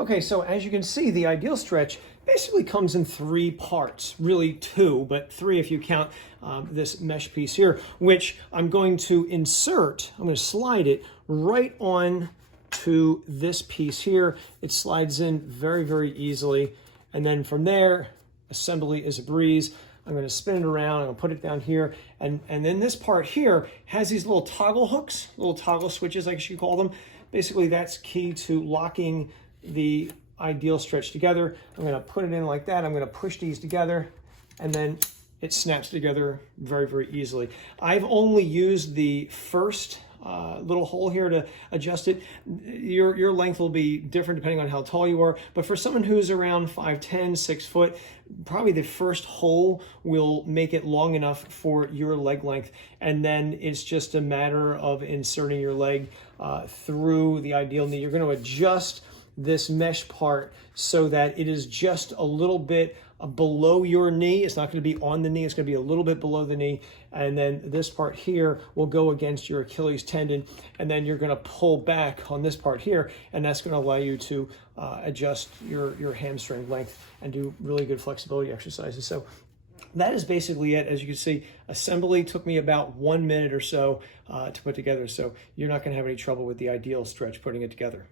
Okay, so as you can see, the ideal stretch basically comes in three parts, really two, but three if you count this mesh piece here, which I'm going to insert, I'm going to slide it right on to this piece here. It slides in very, very easily. And then from there, assembly is a breeze. I'm going to spin it around, I'm going to put it down here, and then this part here has these little toggle hooks, little toggle switches, I guess you call them. Basically, that's key to locking the ideal stretch together. I'm going to put it in like that. I'm going to push these together, and then it snaps together very, very easily. I've only used the first little hole here to adjust it. Your length will be different depending on how tall you are, but for someone who's around 5'10", 6 foot, probably the first hole will make it long enough for your leg length, and then it's just a matter of inserting your leg through the ideal knee. You're going to adjust this mesh part so that it is just a little bit below your knee. It's not going to be on the knee, it's going to be a little bit below the knee, and then this part here will go against your Achilles tendon, and then you're going to pull back on this part here, and that's going to allow you to adjust your hamstring length and do really good flexibility exercises. So that is basically it. As you can see, assembly took me about 1 minute or so to put together, so you're not going to have any trouble with the ideal stretch putting it together.